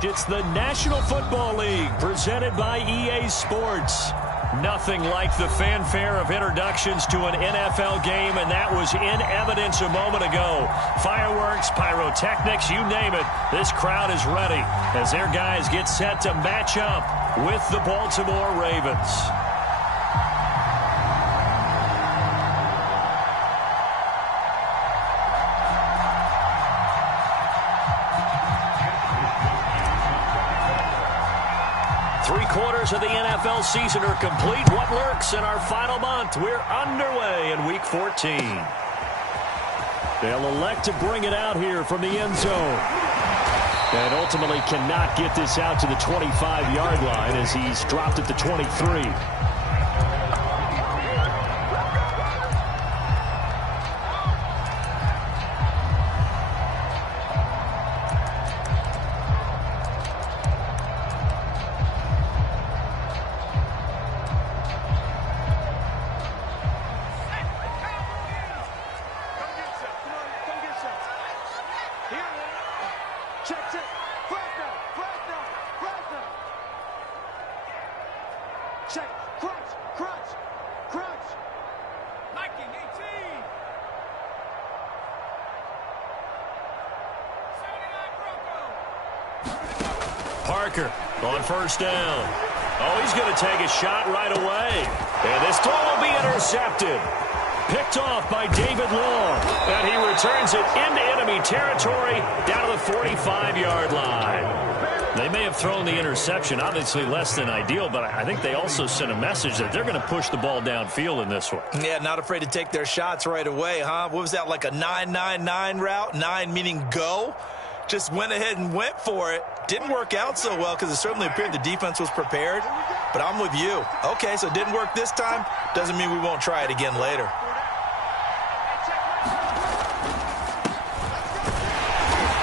fact, it's the National Football League presented by EA Sports. Nothing like the fanfare of introductions to an NFL game, and that was in evidence a moment ago. Fireworks, pyrotechnics, you name it. This crowd is ready as their guys get set to match up with the Baltimore Ravens. Three-quarters of the NFL season are complete. What lurks in our final month? We're underway in Week 14. They'll elect to bring it out here from the end zone. And ultimately cannot get this out to the 25-yard line as he's dropped at the 23. Parker on first down. Oh, he's going to take a shot right away. And this throw will be intercepted. Picked off by David Long. And he returns it into enemy territory down to the 45-yard line. They may have thrown the interception, obviously less than ideal, but I think they also sent a message that they're going to push the ball downfield in this one. Yeah, not afraid to take their shots right away, huh? What was that, like a 9-9-9 route? 9 meaning go? Just went ahead and went for it. Didn't work out so well because it certainly appeared the defense was prepared. But I'm with you. Okay, so it didn't work this time. Doesn't mean we won't try it again later.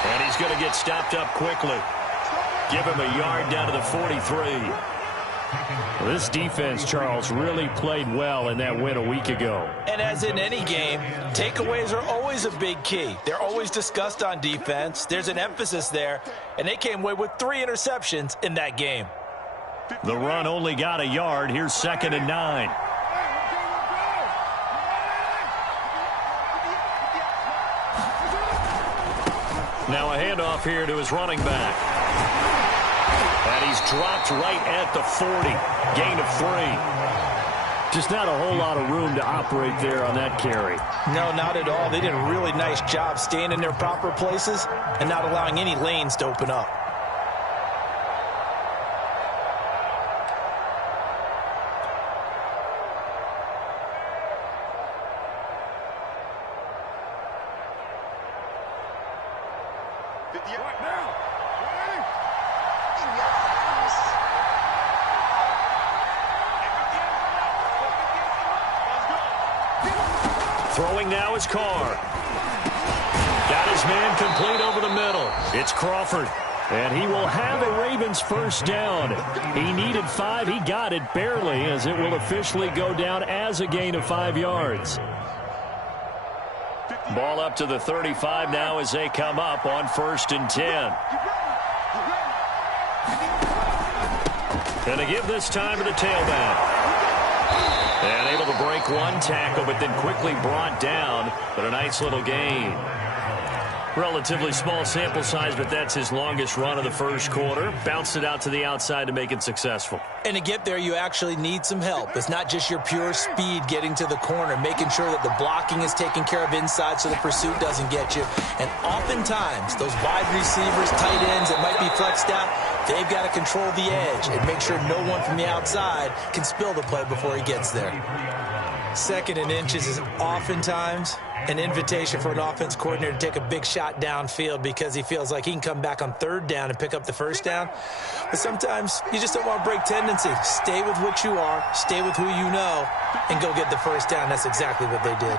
And he's going to get stopped up quickly. Give him a yard down to the 43. Well, this defense, Charles, really played well in that win a week ago. And as in any game, takeaways are always a big key. They're always discussed on defense. There's an emphasis there, and they came away with 3 interceptions in that game. The run only got a yard. Here's 2nd and 9. Now a handoff here to his running back. And he's dropped right at the 40. Gain of 3. Just not a whole lot of room to operate there on that carry. No, not at all. They did a really nice job staying in their proper places and not allowing any lanes to open up. Throwing now is Carr. Got his man complete over the middle. It's Crawford. And he will have a Ravens first down. He needed 5. He got it barely, as it will officially go down as a gain of 5 yards. Ball up to the 35 now as they come up on 1st and 10. And they give this time to the tailback. And able to break one tackle, but then quickly brought down. But a nice little gain. Relatively small sample size, but that's his longest run of the first quarter. Bounced it out to the outside to make it successful. And to get there, you actually need some help. It's not just your pure speed getting to the corner, making sure that the blocking is taken care of inside so the pursuit doesn't get you. And oftentimes, those wide receivers, tight ends that might be flexed out, they've got to control the edge and make sure no one from the outside can spill the play before he gets there. 2nd and inches is oftentimes an invitation for an offense coordinator to take a big shot downfield because he feels like he can come back on 3rd down and pick up the first down. But sometimes you just don't want to break tendency. Stay with what you are, stay with who you know, and go get the first down. That's exactly what they did.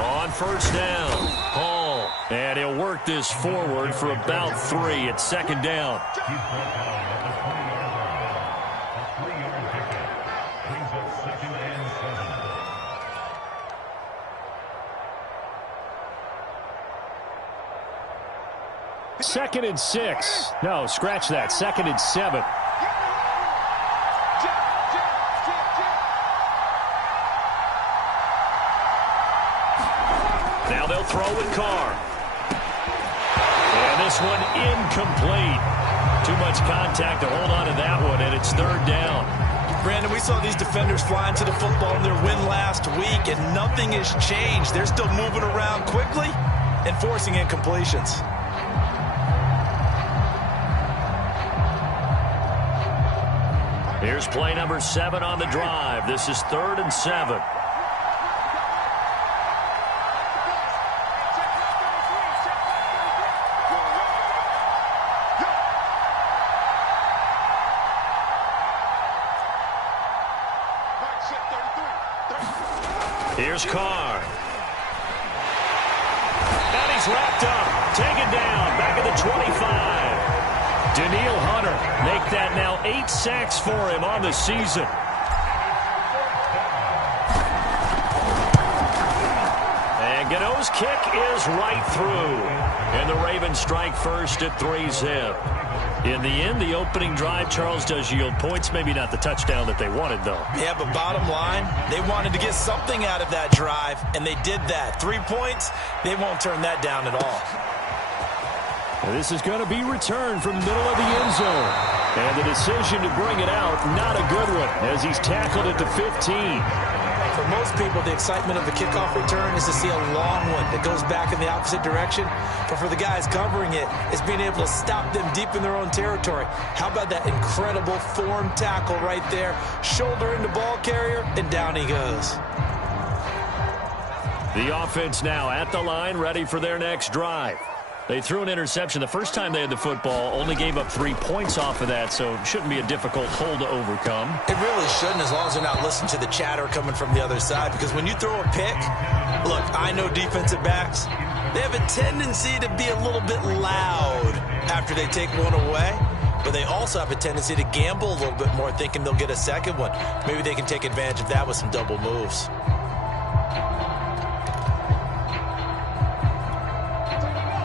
On 1st down, Hall. And he'll work this forward for about 3 at 2nd down. 2nd and 6. No, scratch that. 2nd and 7. Now they'll throw with Carr. And this one incomplete. Too much contact to hold on to that one, and it's 3rd down. Brandon, we saw these defenders flying to the football in their win last week, and nothing has changed. They're still moving around quickly and forcing incompletions. Here's play number 7 on the drive. This is 3rd and 7. Here's Carr. And he's wrapped up. Taken down. Back at the 25. Danielle Hunter make that now 8 sacks for him on the season. And Gano's kick is right through. And the Ravens strike first at 3-zip. In the end, the opening drive, Charles, does yield points. Maybe not the touchdown that they wanted, though. Yeah, but bottom line, they wanted to get something out of that drive, and they did that. 3 points, they won't turn that down at all. This is going to be returned from the middle of the end zone. And the decision to bring it out, not a good one, as he's tackled at the 15. For most people, the excitement of the kickoff return is to see a long one that goes back in the opposite direction. But for the guys covering it, it's being able to stop them deep in their own territory. How about that incredible form tackle right there? Shoulder into ball carrier, and down he goes. The offense now at the line, ready for their next drive. They threw an interception the first time they had the football, only gave up 3 points off of that, so it shouldn't be a difficult hole to overcome. It really shouldn't, as long as they're not listening to the chatter coming from the other side, because when you throw a pick, look, I know defensive backs, they have a tendency to be a little bit loud after they take one away, but they also have a tendency to gamble a little bit more, thinking they'll get a second one. Maybe they can take advantage of that with some double moves.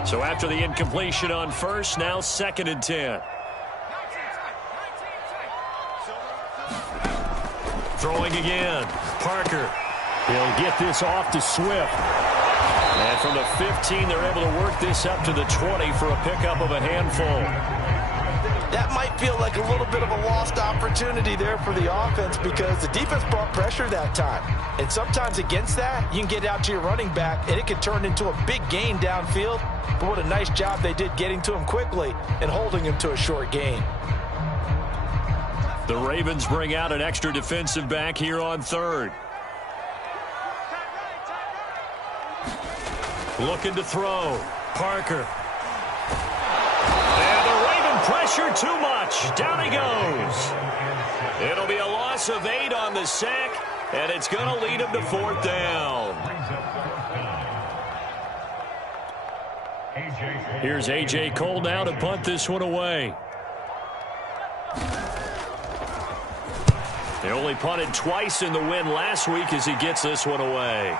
So after the incompletion on first, now 2nd and 10. Throwing again. Parker. He'll get this off to Swift. And from the 15, they're able to work this up to the 20 for a pickup of a handful. That might feel like a little bit of a lost opportunity there for the offense, because the defense brought pressure that time. And sometimes against that, you can get out to your running back, and it can turn into a big gain downfield. But what a nice job they did getting to him quickly and holding him to a short gain. The Ravens bring out an extra defensive back here on 3rd. Looking to throw. Parker. And the Raven pressure too much. Down he goes. It'll be a loss of 8 on the sack, and it's going to lead him to 4th down. Here's A.J. Cole now to punt this one away. They only punted twice in the win last week as he gets this one away.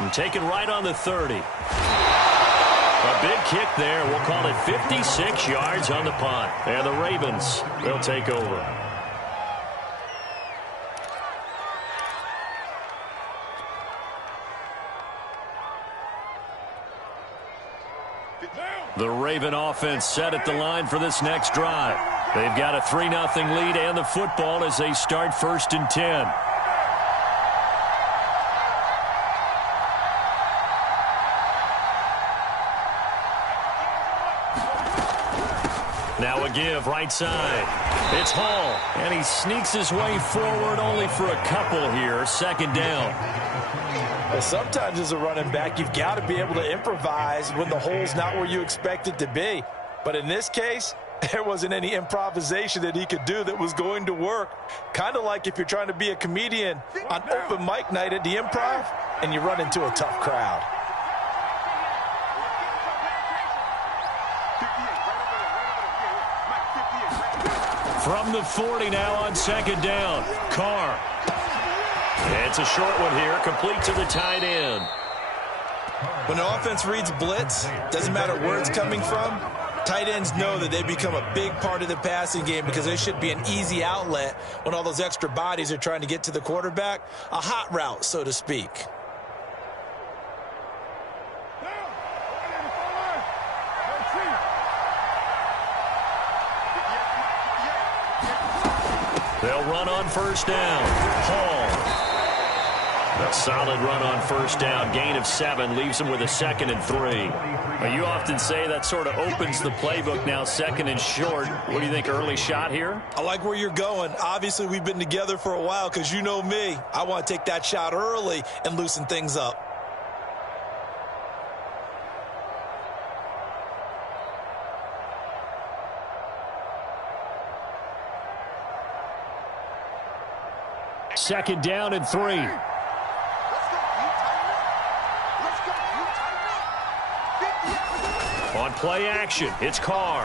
And taken right on the 30. A big kick there. We'll call it 56 yards on the punt. And the Ravens, they'll take over. The Raven offense set at the line for this next drive. They've got a 3-0 lead and the football as they start 1st and 10. Now a give right side. It's Hall, and he sneaks his way forward only for a couple here. 2nd down. Well, sometimes as a running back, you've got to be able to improvise when the hole's not where you expect it to be. But in this case, there wasn't any improvisation that he could do that was going to work. Kind of like if you're trying to be a comedian on open mic night at the Improv and you run into a tough crowd. From the 40 now on 2nd down. Carr. It's a short one here, complete to the tight end. When the offense reads blitz, doesn't matter where it's coming from, tight ends know that they become a big part of the passing game because they should be an easy outlet when all those extra bodies are trying to get to the quarterback. A hot route, so to speak. They'll run on first down. Hall. A solid run on first down. Gain of 7 leaves them with a 2nd and 3. Well, you often say that sort of opens the playbook now, 2nd and short. What do you think, early shot here? I like where you're going. Obviously, we've been together for a while because you know me. I want to take that shot early and loosen things up. Second down and 3. On play action, it's Carr.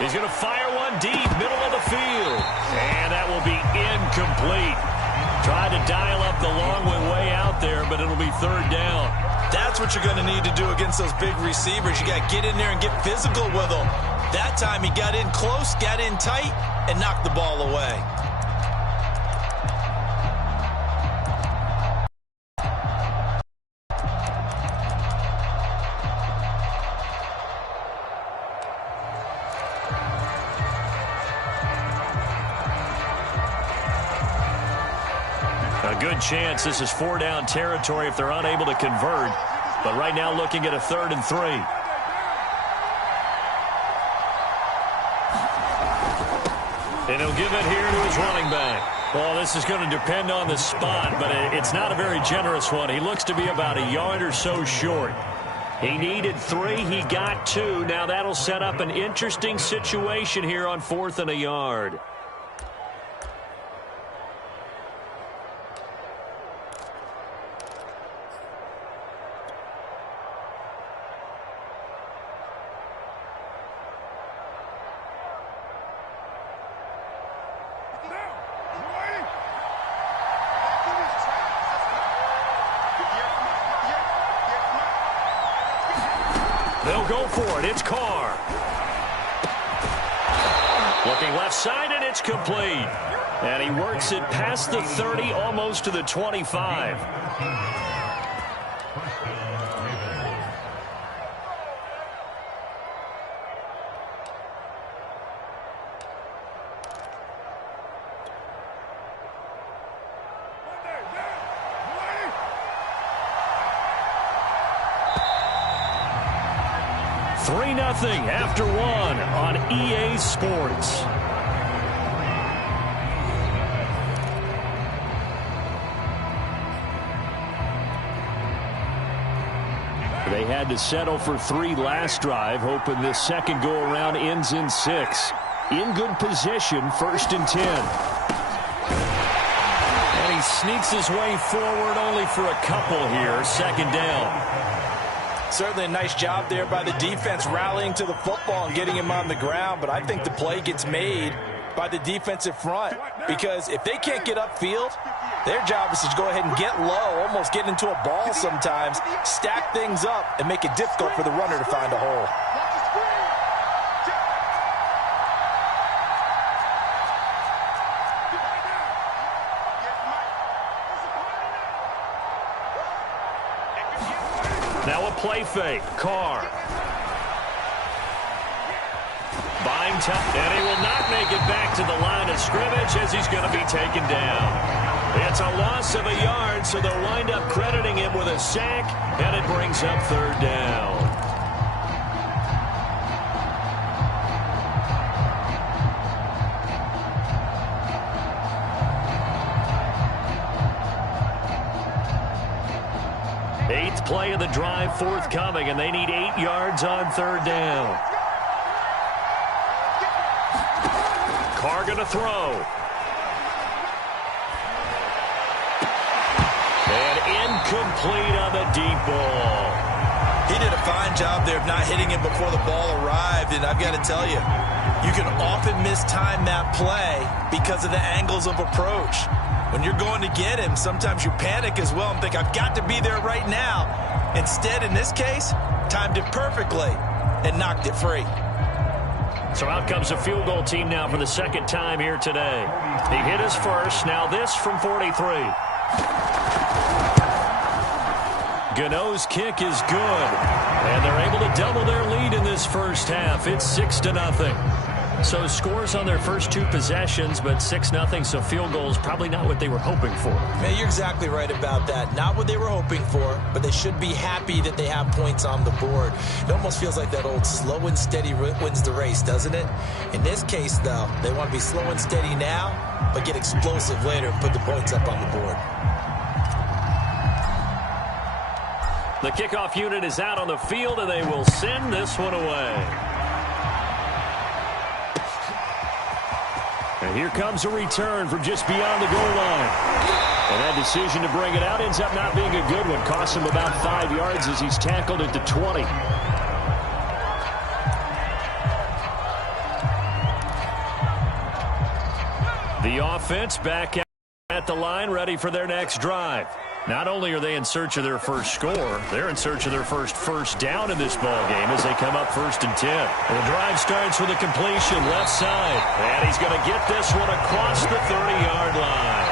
He's going to fire one deep, middle of the field. And that will be incomplete. Tried to dial up the long way out there, but it'll be 3rd down. That's what you're going to need to do against those big receivers. You got to get in there and get physical with them. That time he got in close, got in tight, and knocked the ball away. A good chance this is 4-down territory if they're unable to convert. But right now looking at a 3rd and 3. And he'll give it here to his running back. Well, this is going to depend on the spot, but it's not a very generous one. He looks to be about a yard or so short. He needed 3. He got 2. Now that'll set up an interesting situation here on 4th and a yard. They'll go for it. It's Carr. Looking left side, and it's complete. And he works it past the 30, almost to the 25. Nothing after 1 on EA Sports. They had to settle for 3 last drive, hoping this second go-around ends in 6. In good position, 1st and 10. And he sneaks his way forward only for a couple here, 2nd down. Certainly a nice job there by the defense rallying to the football and getting him on the ground, but I think the play gets made by the defensive front because if they can't get upfield, their job is to go ahead and get low, almost get into a ball sometimes, stack things up, and make it difficult for the runner to find a hole. Now a play fake. Carr. Buying time. And he will not make it back to the line of scrimmage as he's going to be taken down. It's a loss of a yard, so they'll wind up crediting him with a sack, and it brings up 3rd down. Eighth play of the drive forthcoming, and they need 8 yards on 3rd down. Carr going to throw. And incomplete on the deep ball. He did a fine job there of not hitting him before the ball arrived, and I've got to tell you, you can often mistime that play because of the angles of approach. When you're going to get him, sometimes you panic as well and think, I've got to be there right now. Instead, in this case, timed it perfectly and knocked it free. So out comes a field goal team now for the second time here today. He hit his first. Now this from 43. Gano's kick is good. And they're able to double their lead in this first half. It's 6-0. So scores on their first two possessions, but 6-0, so field goals probably not what they were hoping for. Man, you're exactly right about that. Not what they were hoping for, but they should be happy that they have points on the board. It almost feels like that old slow and steady wins the race, doesn't it? In this case, though, they want to be slow and steady now, but get explosive later and put the points up on the board. The kickoff unit is out on the field, and they will send this one away. And here comes a return from just beyond the goal line. And that decision to bring it out ends up not being a good one. Costs him about 5 yards as he's tackled at the 20. The offense back at the line, ready for their next drive. Not only are they in search of their first score, they're in search of their first down in this ball game as they come up 1st and 10. And the drive starts with a completion left side. And he's going to get this one across the 30-yard line.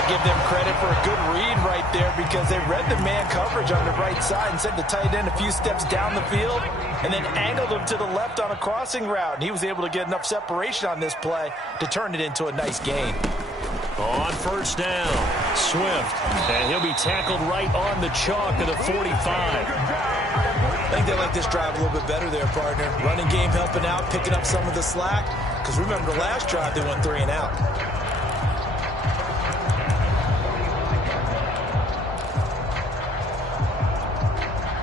I'll give them credit for a good read right there because they read the man coverage on the right side and sent the tight end a few steps down the field and then angled him to the left on a crossing route. And he was able to get enough separation on this play to turn it into a nice gain. On 1st down, Swift, and he'll be tackled right on the chalk of the 45. I think they like this drive a little bit better there, partner. Running game helping out, picking up some of the slack. Because remember, the last drive they went 3 and out.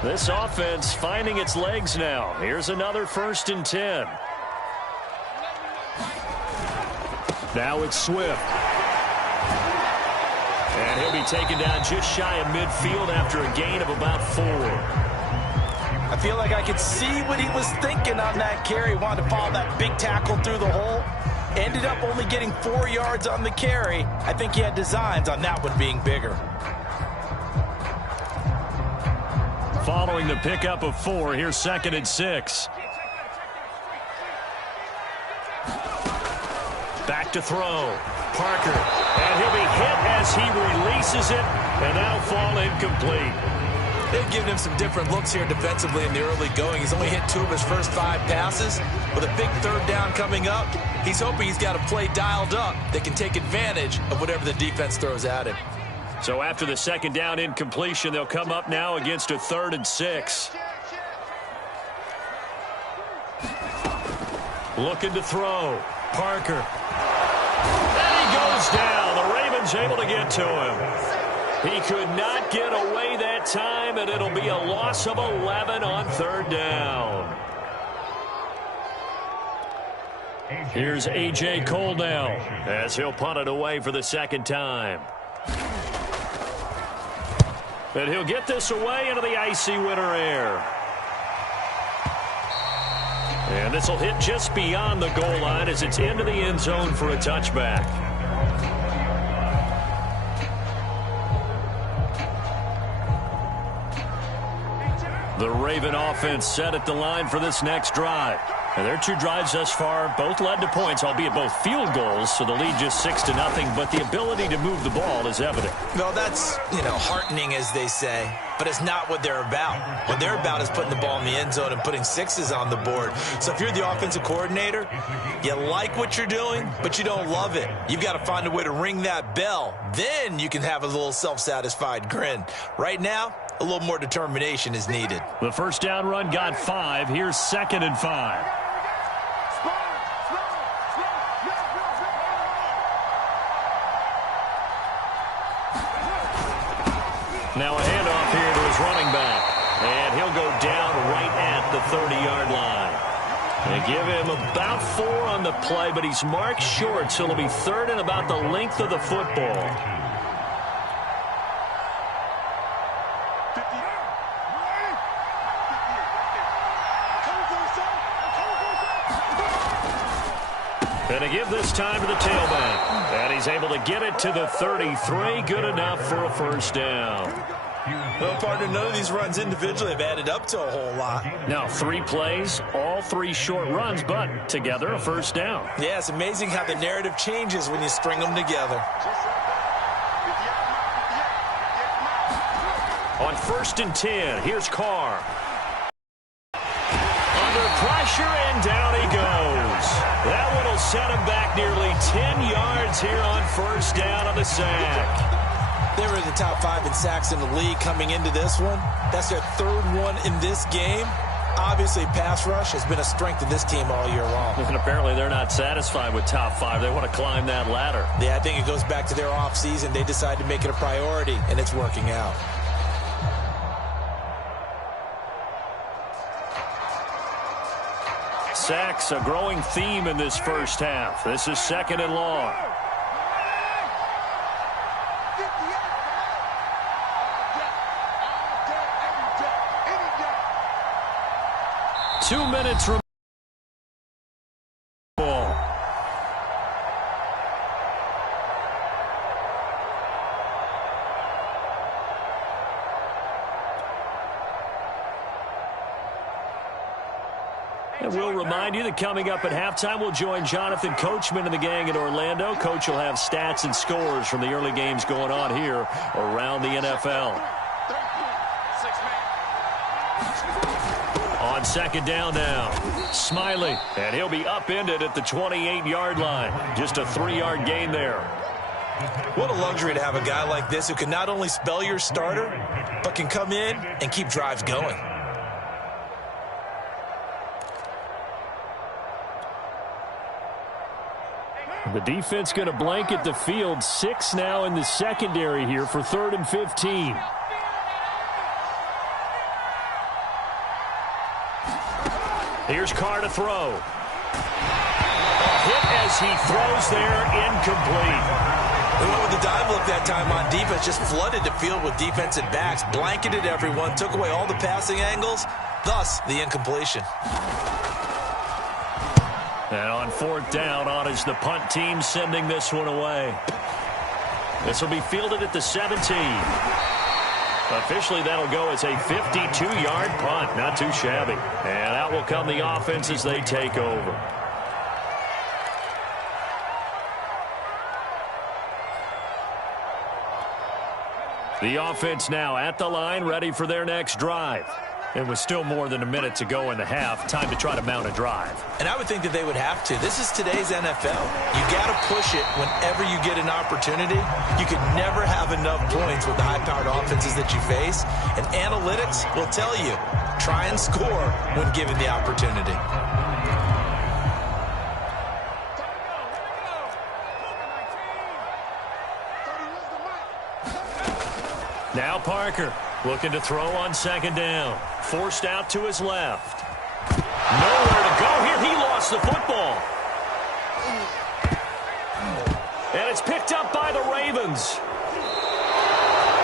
This offense finding its legs now. Here's another 1st and 10. Now it's Swift. And he'll be taken down just shy of midfield after a gain of about 4. I feel like I could see what he was thinking on that carry. Wanted to follow that big tackle through the hole. Ended up only getting 4 yards on the carry. I think he had designs on that one being bigger. Following the pickup of 4, here's 2nd and 6. Back to throw. Parker. And he'll be hit as he releases it. And that'll fall incomplete. They've given him some different looks here defensively in the early going. He's only hit 2 of his first 5 passes. With a big 3rd down coming up, he's hoping he's got a play dialed up that can take advantage of whatever the defense throws at him. So after the 2nd down incompletion, they'll come up now against a 3rd and 6. Looking to throw. Parker. And he goes down. The Ravens able to get to him. He could not get away that time, and it'll be a loss of 11 on 3rd down. Here's A.J. Cole now as he'll punt it away for the 2nd time. And he'll get this away into the icy winter air. And this will hit just beyond the goal line as it's into the end zone for a touchback. The Raven offense set at the line for this next drive. And their 2 drives thus far both led to points, albeit both field goals, so the lead just 6-0, but the ability to move the ball is evident. Well, that's, heartening, as they say, but it's not what they're about. What they're about is putting the ball in the end zone and putting 6s on the board. So if you're the offensive coordinator, you like what you're doing, but you don't love it. You've got to find a way to ring that bell. Then you can have a little self-satisfied grin. Right now, a little more determination is needed. The 1st down run got 5. Here's 2nd and 5. Now a handoff here to his running back. And he'll go down right at the 30-yard line. They give him about 4 on the play, but he's marked short, so it'll be 3rd and about the length of the football. And to give this time to the tailback. And he's able to get it to the 33. Good enough for a 1st down. Well, partner, none of these runs individually have added up to a whole lot. Now 3 plays, all 3 short runs, but together a first down. Yeah, it's amazing how the narrative changes when you string them together. On 1st and 10, here's Carr. Under pressure, and down he goes. That one will set him back nearly 10 yards here on 1st down on the sack. They were in the top 5 in sacks in the league coming into this one. That's their 3rd one in this game. Obviously, pass rush has been a strength of this team all year long. And apparently they're not satisfied with top 5. They want to climb that ladder. Yeah, I think it goes back to their offseason. They decided to make it a priority, and it's working out. Sacks, a growing theme in this first half. This is 2nd and long. Two minutes remaining. And we'll remind you that coming up at halftime, we'll join Jonathan Coachman and the gang in Orlando. Coach will have stats and scores from the early games going on here around the NFL. On 2nd down now, Smiley, and he'll be upended at the 28-yard line. Just a 3-yard gain there. What a luxury to have a guy like this who can not only spell your starter, but can come in and keep drives going. The defense going to blanket the field. 6 now in the secondary here for 3rd and 15. Here's Carr to throw. A hit as he throws there, incomplete. They went with the dive look that time on defense, just flooded the field with defensive backs, blanketed everyone, took away all the passing angles, thus the incompletion. And on 4th down, on is the punt team sending this one away. This will be fielded at the 17. Officially, that'll go as a 52-yard punt. Not too shabby. And out will come the offense as they take over. The offense now at the line, ready for their next drive. And with still more than a minute to go in the half, time to try to mount a drive. And I would think that they would have to. This is today's NFL. You got to push it whenever you get an opportunity. You can never have enough points with the high-powered offenses that you face. And analytics will tell you, try and score when given the opportunity. Now Parker looking to throw on 2nd down. Forced out to his left. Nowhere to go here. He lost the football. And it's picked up by the Ravens.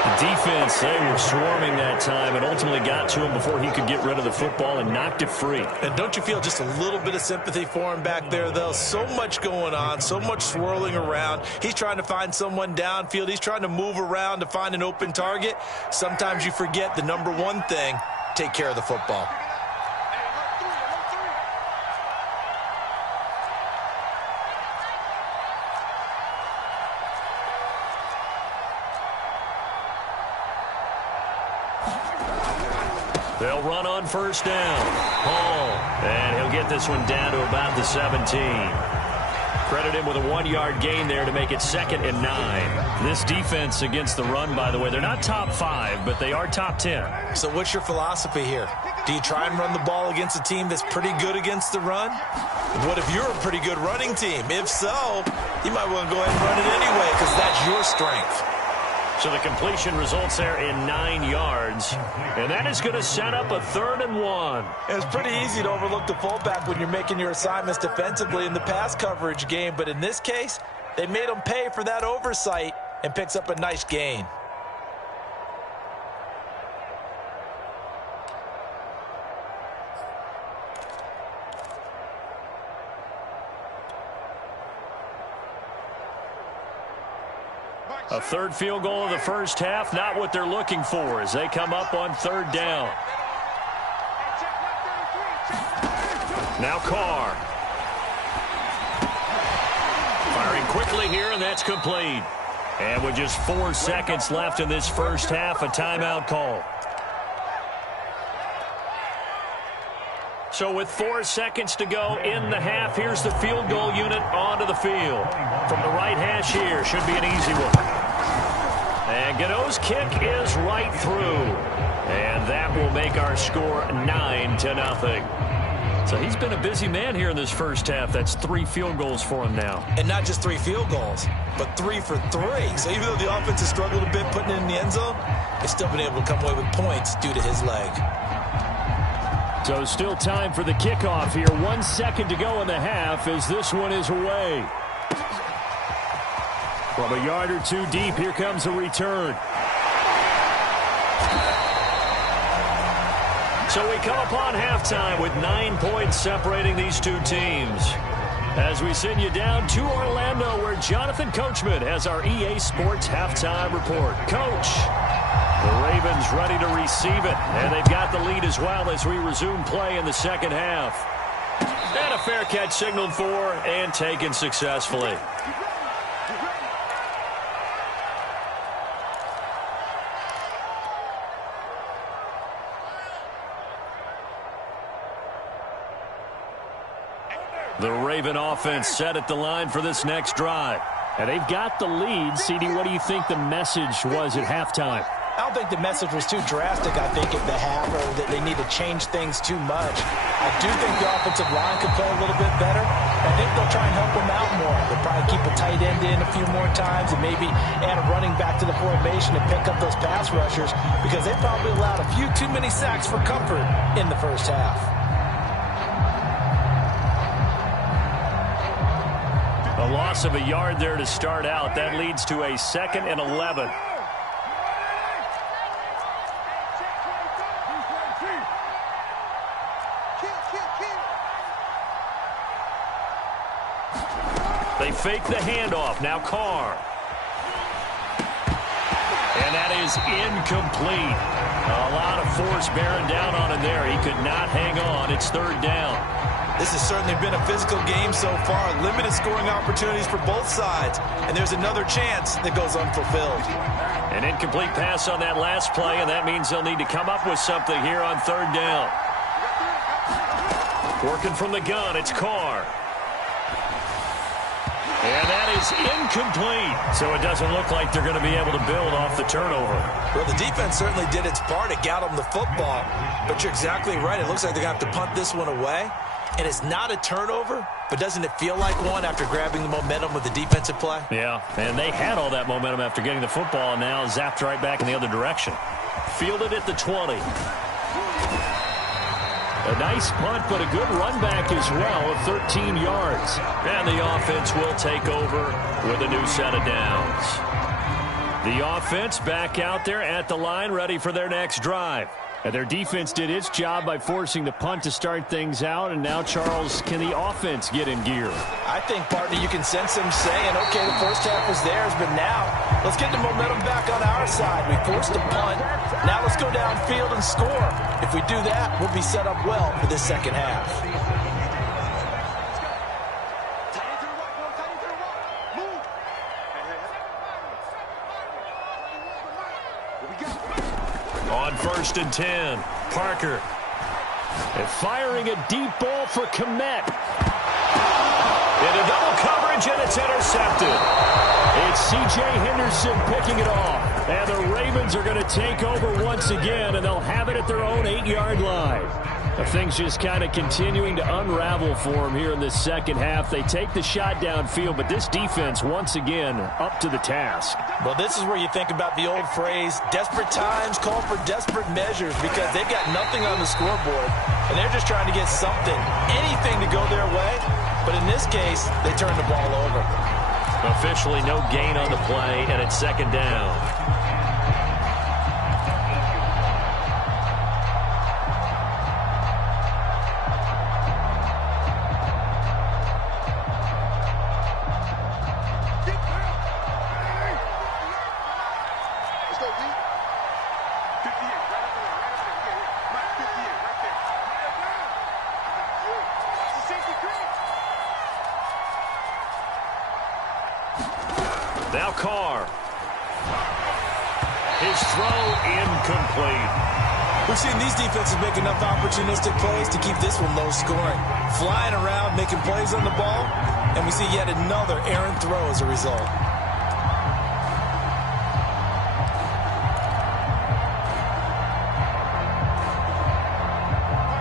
The defense, they were swarming that time and ultimately got to him before he could get rid of the football and knocked it free. And don't you feel just a little bit of sympathy for him back there, though? So much going on, so much swirling around. He's trying to find someone downfield. He's trying to move around to find an open target. Sometimes you forget the number one thing, take care of the football. They'll run on 1st down. Hall, and he'll get this one down to about the 17. Credit him with a 1-yard gain there to make it 2nd and 9. This defense against the run, by the way, they're not top 5, but they are top 10. So what's your philosophy here? Do you try and run the ball against a team that's pretty good against the run? What if you're a pretty good running team? If so, you might want to go ahead and run it anyway because that's your strength. So the completion results there in 9 yards. And that is going to set up a 3rd and 1. It's pretty easy to overlook the fullback when you're making your assignments defensively in the pass coverage game. But in this case, they made him pay for that oversight and picks up a nice gain. A third field goal of the first half, not what they're looking for as they come up on third down. Now Carr. Firing quickly here, and that's complete. And with just 4 seconds left in this first half, a timeout call. So with 4 seconds to go in the half, here's the field goal unit onto the field. From the right hash here, should be an easy one. And Gano's kick is right through. And that will make our score 9-0. So he's been a busy man here in this first half. That's 3 field goals for him now. And not just 3 field goals, but 3 for 3. So even though the offense has struggled a bit putting it in the end zone, they've still been able to come away with points due to his leg. So still time for the kickoff here. 1 second to go in the half as this one is away. From a yard or 2 deep, here comes a return. So we come upon halftime with 9 points separating these two teams. As we send you down to Orlando, where Jonathan Coachman has our EA Sports halftime report. Coach, the Ravens ready to receive it, and they've got the lead as well as we resume play in the second half. And a fair catch signaled for and taken successfully. The Raven offense set at the line for this next drive. And they've got the lead. CD, what do you think the message was at halftime? I don't think the message was too drastic, I think, at the half, or that they need to change things too much. I do think the offensive line could play a little bit better. I think they'll try and help them out more. They'll probably keep a tight end in a few more times and maybe add a running back to the formation and pick up those pass rushers because they probably allowed a few too many sacks for comfort in the first half. A loss of a yard there to start out. That leads to a 2nd and 11. They fake the handoff. Now Carr. And that is incomplete. A lot of force bearing down on him there. He could not hang on. It's 3rd down. This has certainly been a physical game so far. Limited scoring opportunities for both sides. And there's another chance that goes unfulfilled. An incomplete pass on that last play, and that means they'll need to come up with something here on 3rd down. Working from the gun, it's Carr. And that is incomplete. So it doesn't look like they're going to be able to build off the turnover. Well, the defense certainly did its part. It got them the football. But you're exactly right. It looks like they're going to have to punt this one away. And it's not a turnover, but doesn't it feel like one after grabbing the momentum with the defensive play? Yeah, and they had all that momentum after getting the football, and now zapped right back in the other direction. Fielded at the 20. A nice punt, but a good run back as well of 13 yards. And the offense will take over with a new set of downs. The offense back out there at the line, ready for their next drive. And their defense did its job by forcing the punt to start things out. And now, Charles, can the offense get in gear? I think, partner, you can sense them saying, okay, the first half was theirs, but now let's get the momentum back on our side. We forced a punt. Now let's go downfield and score. If we do that, we'll be set up well for this second half. On 1st and 10, Parker. And firing a deep ball for Kmet. Into double coverage, and it's intercepted. It's C.J. Henderson picking it off. And the Ravens are going to take over once again, and they'll have it at their own 8-yard line. Things just kind of continuing to unravel for them here in this second half. They take the shot downfield, but this defense, once again, up to the task. Well, this is where you think about the old phrase, desperate times call for desperate measures, because they've got nothing on the scoreboard, and they're just trying to get something, anything to go their way. But in this case, they turn the ball over. Officially no gain on the play, and it's 2nd down. Now Carr. His throw incomplete. We've seen these defenses make enough opportunistic plays to keep this one low scoring. Flying around, making plays on the ball, and we see yet another errant throw as a result.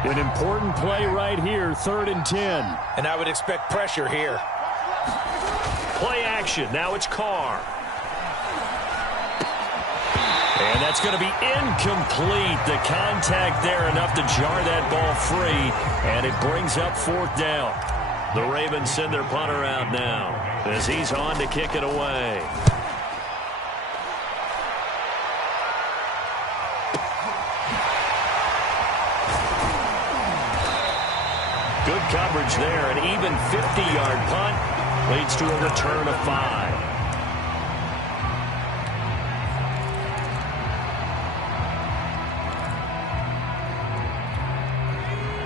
An important play right here, 3rd and 10. And I would expect pressure here. Play action. Now it's Carr. And that's going to be incomplete. The contact there enough to jar that ball free. And it brings up 4th down. The Ravens send their punter out now as he's on to kick it away. Good coverage there. An even 50-yard punt leads to a return of 5.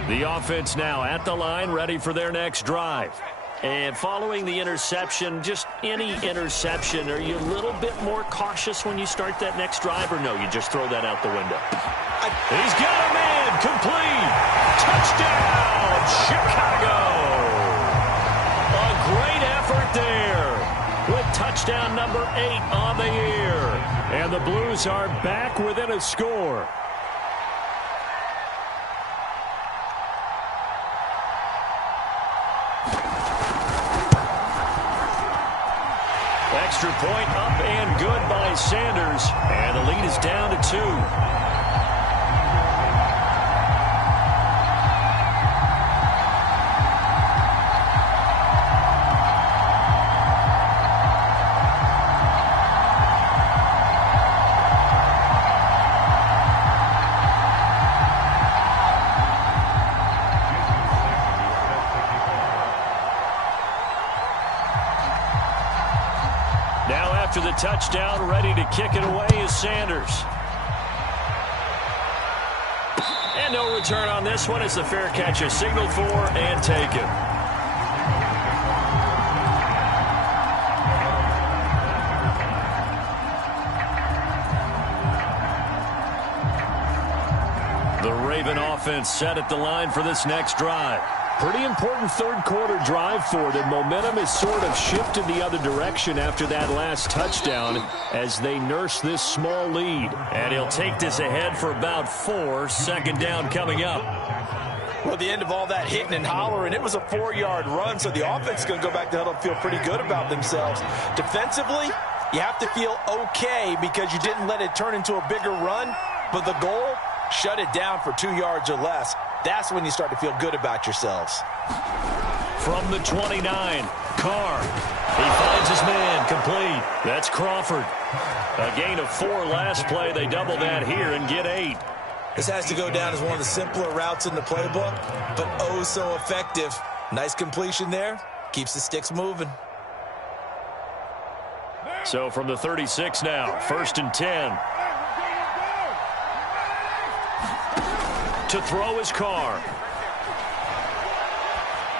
The offense now at the line, ready for their next drive. And following the interception, just any interception, are you a little bit more cautious when you start that next drive, or no, you just throw that out the window? He's got a man, complete, touchdown, Chicago. A great effort there with touchdown number 8 on the year. And the Blues are back within a score. Extra point up and good by Sanders. And the lead is down to 2. After the touchdown, ready to kick it away is Sanders. And no return on this one as the fair catch is signaled for and taken. The Raven offense set at the line for this next drive. Pretty important 3rd quarter drive for them. Momentum has sort of shifted the other direction after that last touchdown as they nurse this small lead. And he'll take this ahead for about 4. 2nd down coming up. Well, the end of all that hitting and hollering, it was a 4-yard run, so the offense is going to go back to huddle and feel pretty good about themselves. Defensively, you have to feel okay because you didn't let it turn into a bigger run, but the goal, shut it down for 2 yards or less. That's when you start to feel good about yourselves. From the 29, Carr. He finds his man, complete. That's Crawford. A gain of 4 last play. They double that here and get 8. This has to go down as one of the simpler routes in the playbook, but oh so effective. Nice completion there. Keeps the sticks moving. So from the 36 now, 1st and 10. To throw his Carr.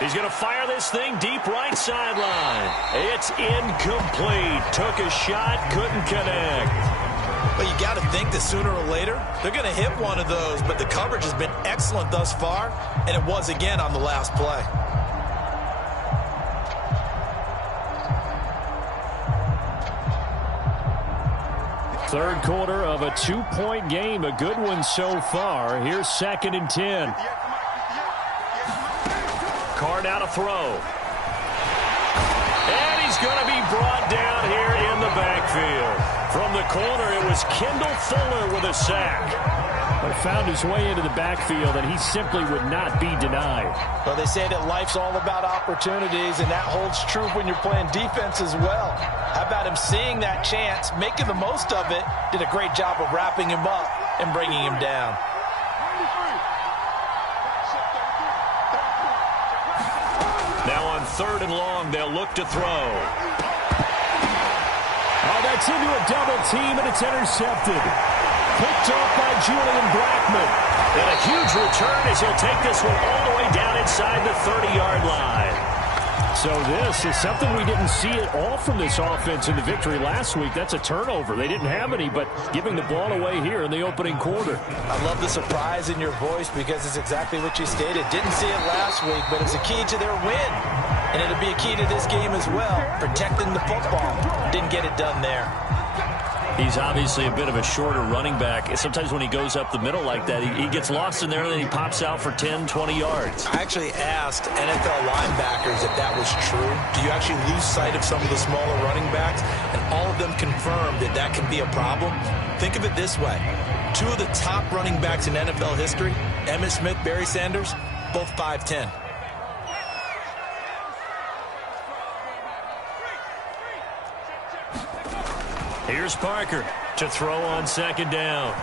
He's going to fire this thing deep right sideline. It's incomplete. Took a shot, couldn't connect. But you got to think that sooner or later, they're going to hit one of those. But the coverage has been excellent thus far, and it was again on the last play. Third quarter of a 2-point game. A good one so far. Here's 2nd and 10. Carr now to throw. And he's going to be brought down here in the backfield. From the corner, it was Kendall Fuller with a sack. But found his way into the backfield, and he simply would not be denied. Well, they say that life's all about opportunities, and that holds true when you're playing defense as well. How about him seeing that chance, making the most of it, did a great job of wrapping him up and bringing him down. Now on 3rd and long, they'll look to throw. Oh, that's into a double team, and it's intercepted. Picked off by Julian Blackmon. And a huge return as he'll take this one all the way down inside the 30-yard line. So this is something we didn't see at all from this offense in the victory last week. That's a turnover. They didn't have any, but giving the ball away here in the opening quarter. I love the surprise in your voice because it's exactly what you stated. Didn't see it last week, but it's a key to their win. And it'll be a key to this game as well, protecting the football. Didn't get it done there. He's obviously a bit of a shorter running back. Sometimes when he goes up the middle like that, he gets lost in there, and then he pops out for 10, 20 yards. I actually asked NFL linebackers if that was true. Do you actually lose sight of some of the smaller running backs? And all of them confirmed that that can be a problem. Think of it this way. Two of the top running backs in NFL history, Emmitt Smith, Barry Sanders, both 5'10". Here's Parker to throw on second down.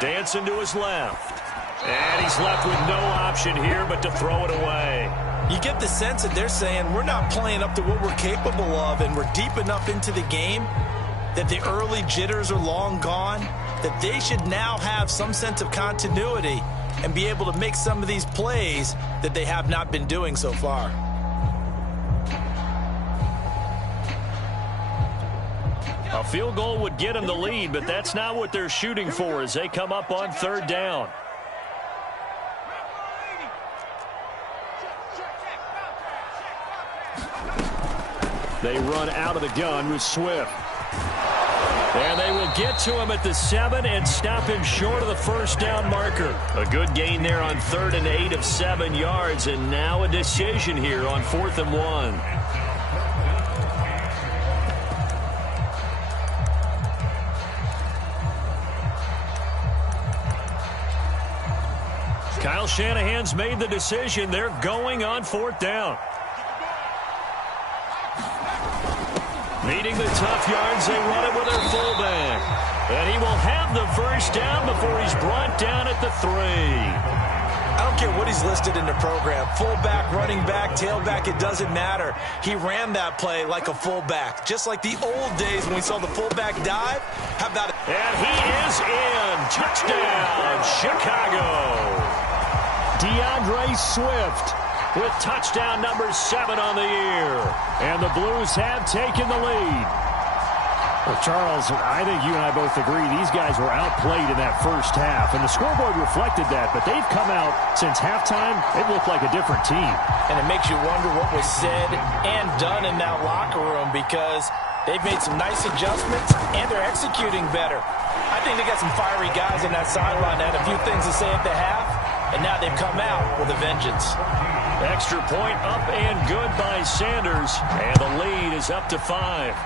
Dancing to his left. And he's left with no option here but to throw it away. You get the sense that they're saying we're not playing up to what we're capable of, and we're deep enough into the game that the early jitters are long gone, that they should now have some sense of continuity and be able to make some of these plays that they have not been doing so far. A field goal would get them the lead, but that's not what they're shooting for as they come up on third down. They run out of the gun with Swift. And they will get to him at the 7 and stop him short of the first down marker. A good gain there on 3rd and 8 of 7 yards, and now a decision here on 4th and 1. Kyle Shanahan's made the decision. They're going on 4th down. Meeting the tough yards, they run it with their fullback. And he will have the first down before he's brought down at the 3. I don't care what he's listed in the program. Fullback, running back, tailback, it doesn't matter. He ran that play like a fullback. Just like the old days when we saw the fullback dive. How about it? And he is in. Touchdown, Chicago. DeAndre Swift with touchdown number 7 on the year. And the Blues have taken the lead. Well, Charles, I think you and I both agree these guys were outplayed in that first half, and the scoreboard reflected that, but they've come out since halftime. It looked like a different team. And it makes you wonder what was said and done in that locker room, because they've made some nice adjustments, and they're executing better. I think they got some fiery guys in that sideline that had a few things to say at the half, and now they've come out with a vengeance. Extra point up and good by Sanders, and the lead is up to 5.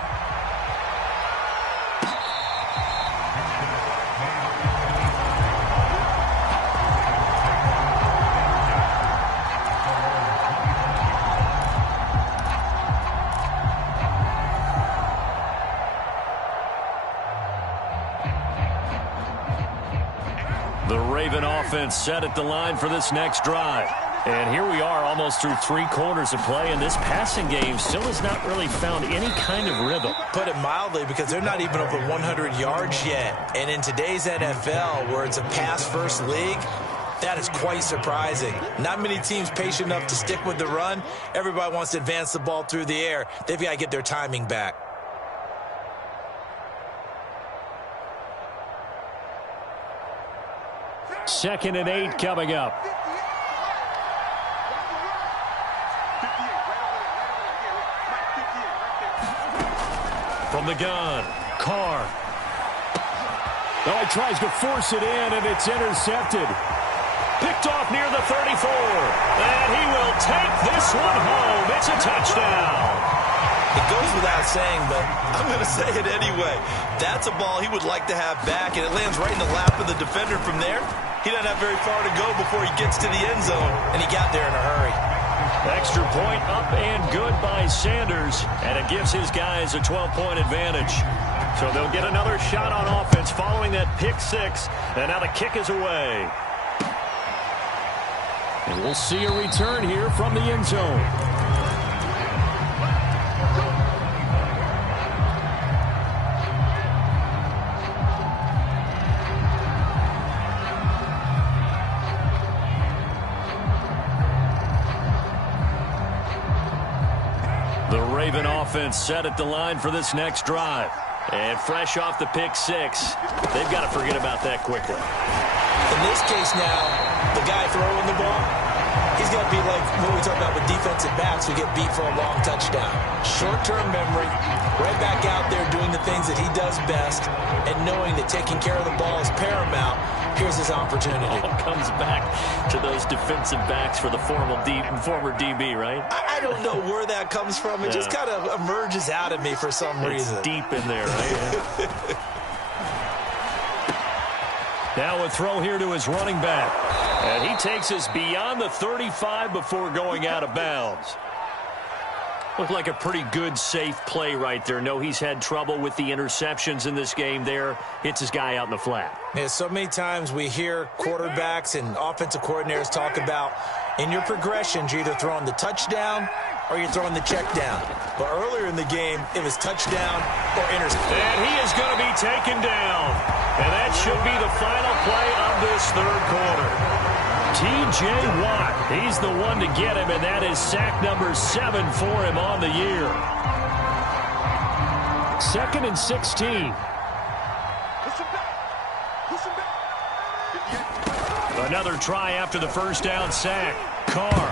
The Raven offense set at the line for this next drive. And here we are almost through 3 quarters of play, and this passing game still has not really found any kind of rhythm. Put it mildly, because they're not even over 100 yards yet. And in today's NFL, where it's a pass-first league, that is quite surprising. Not many teams patient enough to stick with the run. Everybody wants to advance the ball through the air. They've got to get their timing back. Second and 8 coming up. From the gun, Carr. Oh, he tries to force it in, and it's intercepted. Picked off near the 34. And he will take this one home. It's a touchdown. It goes without saying, but I'm going to say it anyway. That's a ball he would like to have back, and it lands right in the lap of the defender from there. He doesn't have very far to go before he gets to the end zone, and he got there in a hurry. Extra point up and good by Sanders, and it gives his guys a 12-point advantage. So they'll get another shot on offense following that pick 6, and now the kick is away. And we'll see a return here from the end zone. Raven offense set at the line for this next drive. And fresh off the pick six, they've got to forget about that quickly. In this case now, the guy throwing the ball, he's got to be like what we talk about with defensive backs who get beat for a long touchdown. Short-term memory, right back out there doing the things that he does best, and knowing that taking care of the ball is paramount. Here's his opportunity. All comes back to those defensive backs for the former DB, right? I don't know where that comes from. It just kind of emerges out of me for some reason. It's deep in there, right? Now a throw here to his running back. And he takes us beyond the 35 before going out of bounds. Looked like a pretty good, safe play right there. No, he's had trouble with the interceptions in this game there. Hits his guy out in the flat. Yeah, so many times we hear quarterbacks and offensive coordinators talk about in your progressions, you're either throwing the touchdown or you're throwing the check down. But earlier in the game, it was touchdown or interception. And he is going to be taken down. And that should be the final play of this third quarter. T.J. Watt, he's the one to get him, and that is sack number 7 for him on the year. 2nd and 16. Another try after the first down sack. Carr.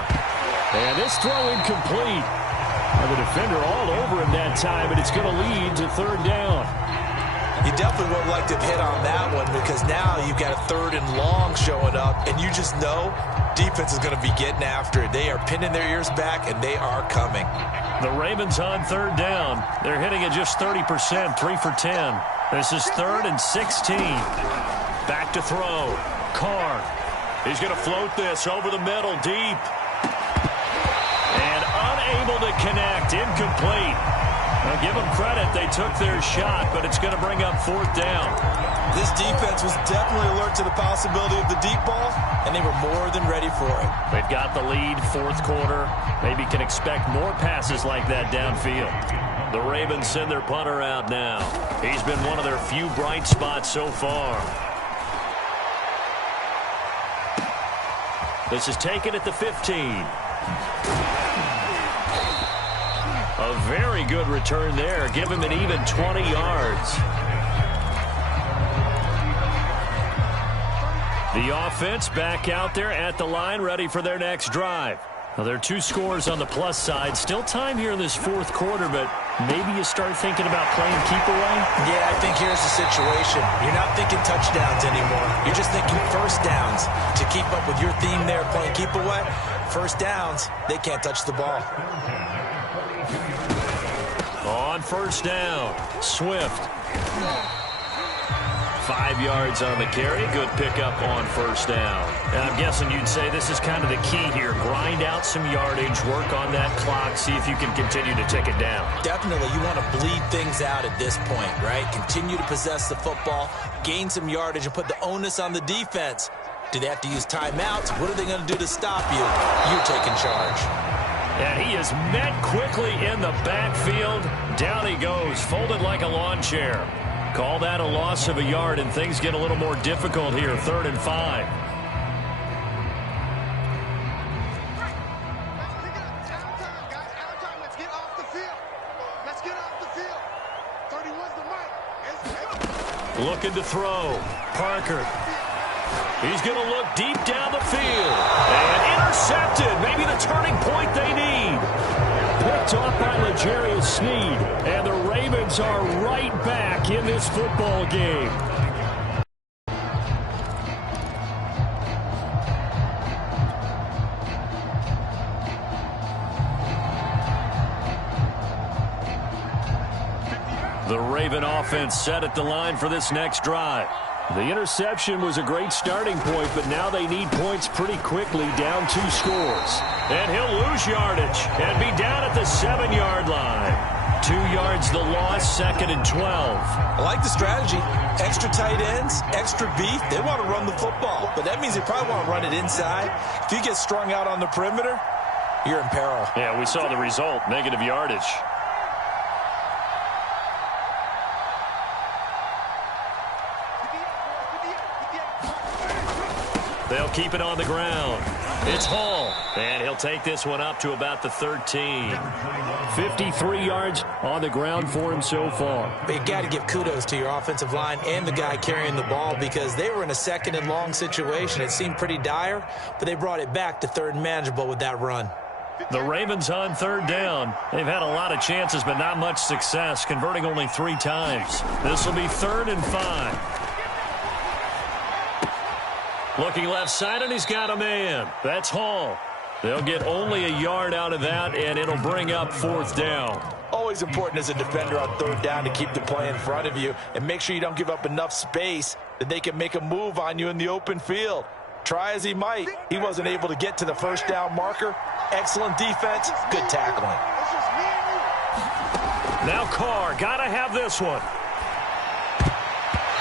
And this throw incomplete. And the defender all over him that time, and it's going to lead to third down. You definitely would like to hit on that one because now you've got a 3rd and long showing up, and you just know defense is going to be getting after it. They are pinning their ears back, and they are coming. The Ravens on third down. They're hitting at just 30%, 3 for 10. This is 3rd and 16. Back to throw. Carr. He's going to float this over the middle, deep. And unable to connect, incomplete. Now give them credit, they took their shot, but it's going to bring up 4th down. This defense was definitely alert to the possibility of the deep ball, and they were more than ready for it. They've got the lead, 4th quarter. Maybe can expect more passes like that downfield. The Ravens send their punter out now. He's been one of their few bright spots so far. This is taken at the 15. A very good return there. Give him an even 20 yards. The offense back out there at the line, ready for their next drive. Now, there are 2 scores on the plus side. Still time here in this 4th quarter, but maybe you start thinking about playing keep away? Yeah, I think here's the situation. You're not thinking touchdowns anymore. You're just thinking first downs. To keep up with your theme there, playing keep away, first downs, they can't touch the ball. On first down, Swift. 5 yards on the carry. Good pickup on first down. And I'm guessing you'd say this is kind of the key here. Grind out some yardage, work on that clock, see if you can continue to take it down. Definitely. You want to bleed things out at this point, right? Continue to possess the football, gain some yardage, and put the onus on the defense. Do they have to use timeouts? What are they going to do to stop you? You're taking charge. And he is met quickly in the backfield. Down he goes, folded like a lawn chair. Call that a loss of a yard, and things get a little more difficult here. 3rd and 5. Looking to throw. Parker. He's going to look deep down the field. And intercepted. Maybe the turning point they need. Picked off by L'Jarius Sneed. And the Ravens are right back in this football game. The Raven offense set at the line for this next drive. The interception was a great starting point, but now they need points pretty quickly, down 2 scores. And he'll lose yardage and be down at the 7-yard line. 2 yards the loss, 2nd and 12. I like the strategy. Extra tight ends, extra beef. They want to run the football, but that means they probably want to run it inside. If you get strung out on the perimeter, you're in peril. Yeah, we saw the result, negative yardage. They'll keep it on the ground. It's Hall, and he'll take this one up to about the 13. 53 yards on the ground for him so far. But you got to give kudos to your offensive line and the guy carrying the ball because they were in a second and long situation. It seemed pretty dire, but they brought it back to third and manageable with that run. The Ravens on third down. They've had a lot of chances, but not much success, converting only 3 times. This will be 3rd and 5. Looking left side, and he's got a man. That's Hall. They'll get only a yard out of that, and it'll bring up 4th down. Always important as a defender on 3rd down to keep the play in front of you and make sure you don't give up enough space that they can make a move on you in the open field. Try as he might, he wasn't able to get to the 1st down marker. Excellent defense, good tackling. Now Carr, gotta have this one.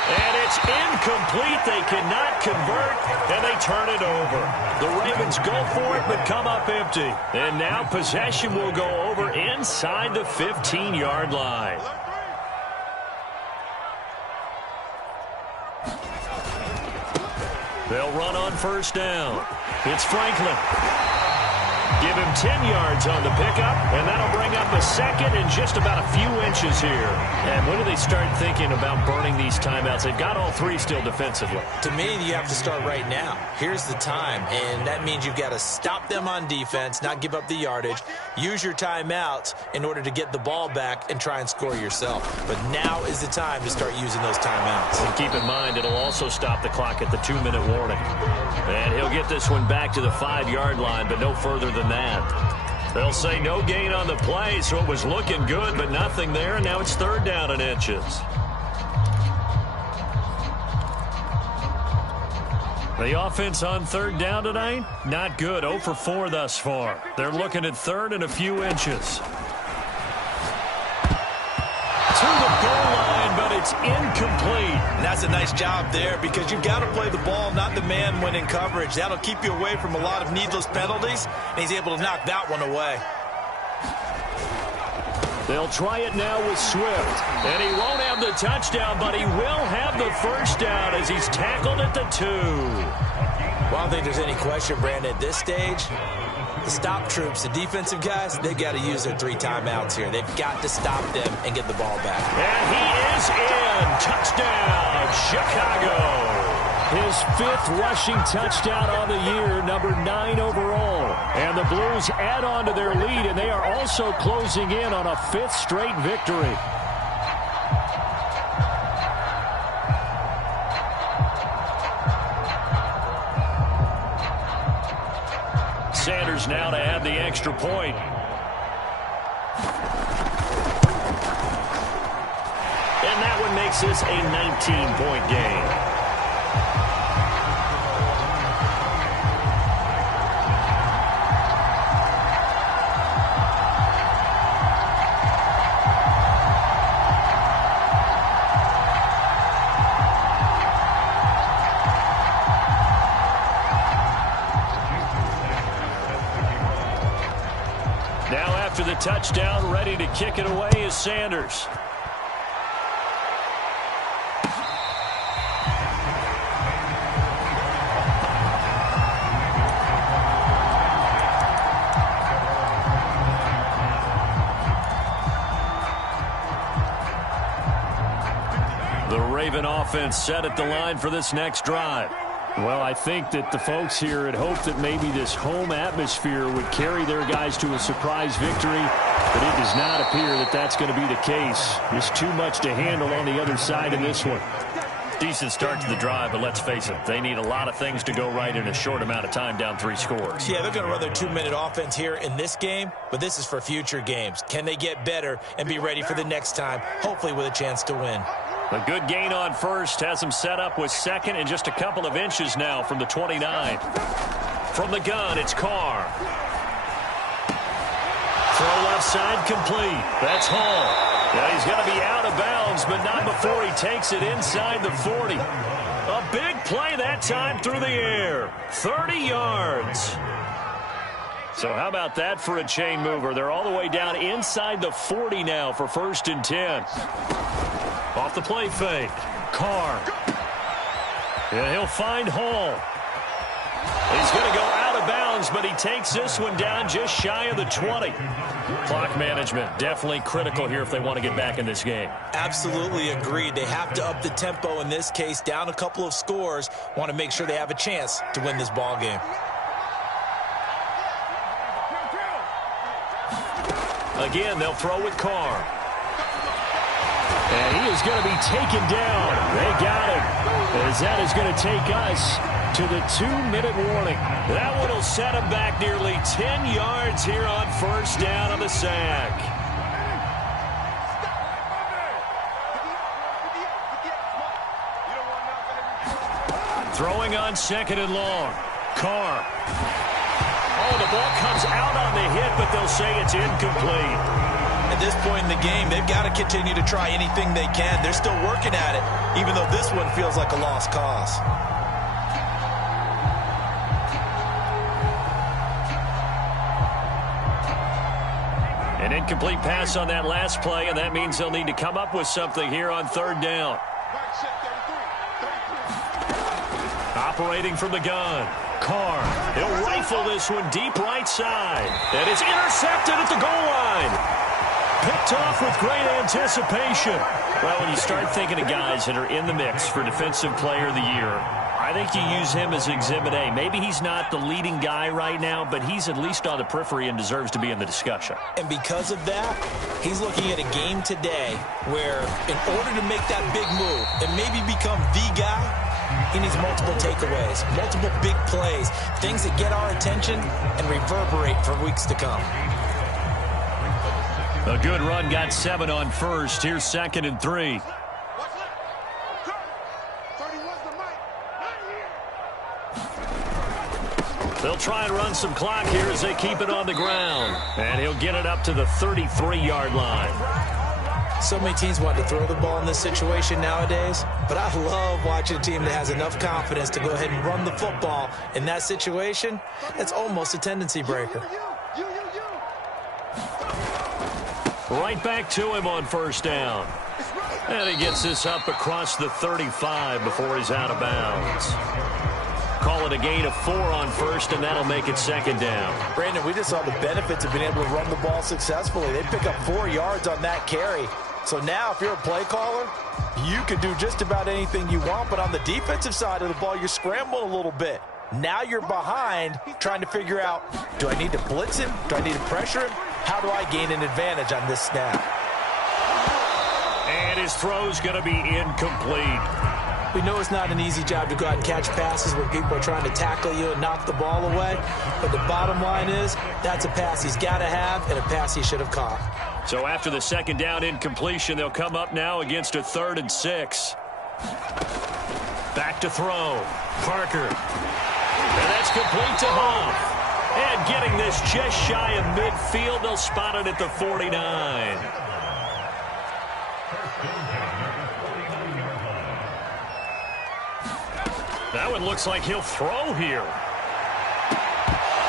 And it's incomplete. They cannot convert, and they turn it over. The Ravens go for it, but come up empty. And now possession will go over inside the 15-yard line. They'll run on 1st down. It's Franklin. Give him 10 yards on the pickup, and that'll bring up a 2nd and just about a few inches here. And when do they start thinking about burning these timeouts? They've got all 3 still defensively. To me, you have to start right now. Here's the time, and that means you've got to stop them on defense, not give up the yardage, use your timeouts in order to get the ball back and try and score yourself. But now is the time to start using those timeouts. And keep in mind, it'll also stop the clock at the 2-minute warning. And he'll get this one back to the 5-yard line, but no further than that. They'll say no gain on the play, so it was looking good, but nothing there, and now it's 3rd down and inches. The offense on 3rd down tonight, not good. 0 for 4 thus far. They're looking at 3rd and a few inches. To the goal line, but it's incomplete. And that's a nice job there because you've got to play the ball, not the man when in coverage. That'll keep you away from a lot of needless penalties, and he's able to knock that one away. They'll try it now with Swift. And he won't have the touchdown, but he will have the 1st down as he's tackled at the 2. Well, I don't think there's any question, Brandon, at this stage. The stop troops, the defensive guys, they've got to use their 3 timeouts here. They've got to stop them and get the ball back. And he is in. Touchdown, Chicago. His 5th rushing touchdown on the year, number 9 overall. And the Blues add on to their lead, and they are also closing in on a 5th straight victory. Sanders now to add the extra point. And that one makes this a 19-point game. After the touchdown, ready to kick it away is Sanders. The Raven offense set at the line for this next drive. Well, I think that the folks here had hoped that maybe this home atmosphere would carry their guys to a surprise victory, but it does not appear that that's going to be the case. There's too much to handle on the other side in this one. Decent start to the drive, but let's face it, they need a lot of things to go right in a short amount of time, down 3 scores. Yeah, they're going to run their 2-minute offense here in this game, but this is for future games. Can they get better and be ready for the next time, hopefully with a chance to win? A good gain on 1st has him set up with 2nd and just a couple of inches now from the 29. From the gun, it's Carr. Throw left side complete. That's Hall. Now he's going to be out of bounds, but not before he takes it inside the 40. A big play that time through the air. 30 yards. So how about that for a chain mover? They're all the way down inside the 40 now for 1st and 10. Off the play fake. Carr. And he'll find Hall. He's going to go out of bounds yards, but he takes this one down just shy of the 20. Clock management definitely critical here if they want to get back in this game. Absolutely agreed. They have to up the tempo in this case, down a couple of scores, want to make sure they have a chance to win this ball game. Again, they'll throw with Carr. And he is going to be taken down. They got him. As that is going to take us to the 2-minute warning. That one will set him back nearly 10 yards here on first down on the sack. Throwing on second and long. Carr. Oh, the ball comes out on the hit, but they'll say it's incomplete. At this point in the game, they've got to continue to try anything they can. They're still working at it, even though this one feels like a lost cause. An incomplete pass on that last play, and that means they'll need to come up with something here on third down. Operating from the gun. Carr, he'll rifle this one deep right side. And it's intercepted at the goal line. Picked off with great anticipation. Well, when you start thinking of guys that are in the mix for Defensive Player of the Year, I think you use him as Exhibit A. Maybe he's not the leading guy right now, but he's at least on the periphery and deserves to be in the discussion. And because of that, he's looking at a game today where in order to make that big move and maybe become the guy, he needs multiple takeaways, multiple big plays, things that get our attention and reverberate for weeks to come. A good run got 7 on first. Here's 2nd and 3. They'll try and run some clock here as they keep it on the ground. And he'll get it up to the 33-yard line. So many teams want to throw the ball in this situation nowadays, but I love watching a team that has enough confidence to go ahead and run the football in that situation. That's almost a tendency breaker. Right back to him on first down. And he gets this up across the 35 before he's out of bounds. Call it a gain of 4 on first, and that'll make it 2nd down. Brandon, we just saw the benefits of being able to run the ball successfully. They pick up 4 yards on that carry. So now if you're a play caller, you can do just about anything you want, but on the defensive side of the ball, you're scrambling a little bit. Now you're behind trying to figure out, do I need to blitz him? Do I need to pressure him? How do I gain an advantage on this snap? And his throw's going to be incomplete. We know it's not an easy job to go out and catch passes when people are trying to tackle you and knock the ball away. But the bottom line is, that's a pass he's got to have and a pass he should have caught. So after the 2nd down incompletion, they'll come up now against a 3rd and 6. Back to throw. Parker. And that's complete to Huff. And getting this just shy of midfield, they'll spot it at the 49. That one looks like he'll throw here.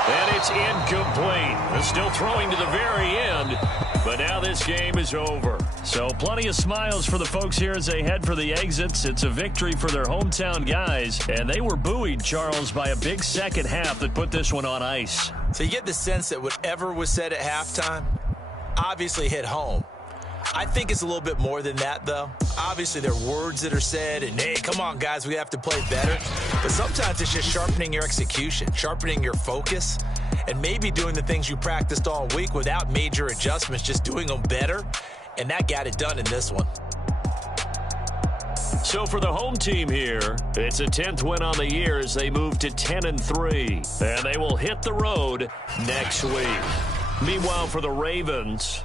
And it's incomplete. They're still throwing to the very end, but now this game is over. So plenty of smiles for the folks here as they head for the exits. It's a victory for their hometown guys, and they were buoyed, Charles, by a big second half that put this one on ice. So you get the sense that whatever was said at halftime obviously hit home. I think it's a little bit more than that, though. Obviously, there are words that are said, and, hey, come on, guys, we have to play better. But sometimes it's just sharpening your execution, sharpening your focus, and maybe doing the things you practiced all week without major adjustments, just doing them better. And that got it done in this one. So for the home team here, it's a 10th win on the year as they move to 10-3. And they will hit the road next week. Meanwhile, for the Ravens...